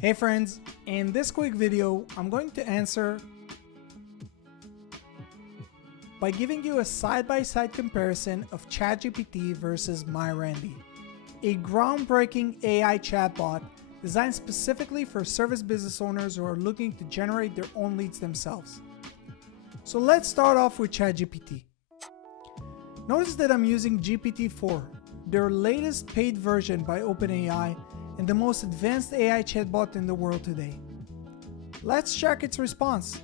Hey friends, in this quick video, I'm going to answer by giving you a side-by-side comparison of ChatGPT versus MyRandy, a groundbreaking AI chatbot designed specifically for service business owners who are looking to generate their own leads themselves. So let's start off with ChatGPT. Notice that I'm using GPT-4, their latest paid version by OpenAI and the most advanced AI chatbot in the world today. Let's check its response.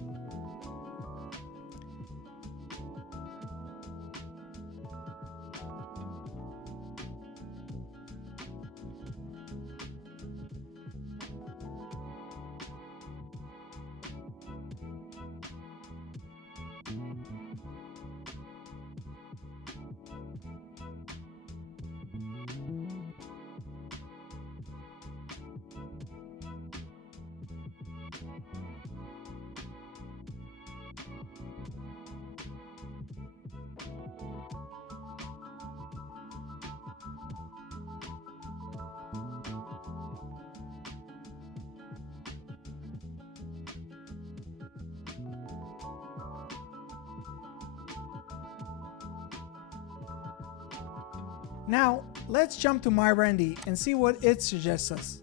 Now, let's jump to MyRandy and see what it suggests us.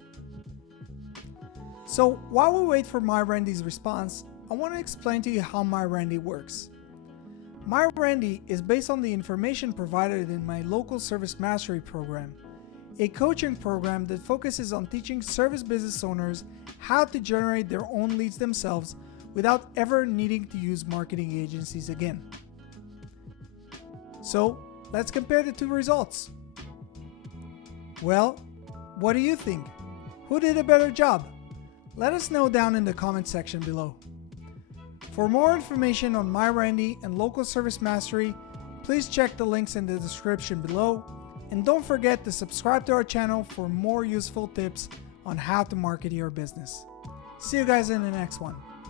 So, while we wait for MyRandy's response, I want to explain to you how MyRandy works. MyRandy is based on the information provided in my local service mastery program, a coaching program that focuses on teaching service business owners how to generate their own leads themselves without ever needing to use marketing agencies again. So, let's compare the two results. Well, what do you think? Who did a better job? Let us know down in the comment section below. For more information on MyRandy and Local Service Mastery, please check the links in the description below, and don't forget to subscribe to our channel for more useful tips on how to market your business. See you guys in the next one.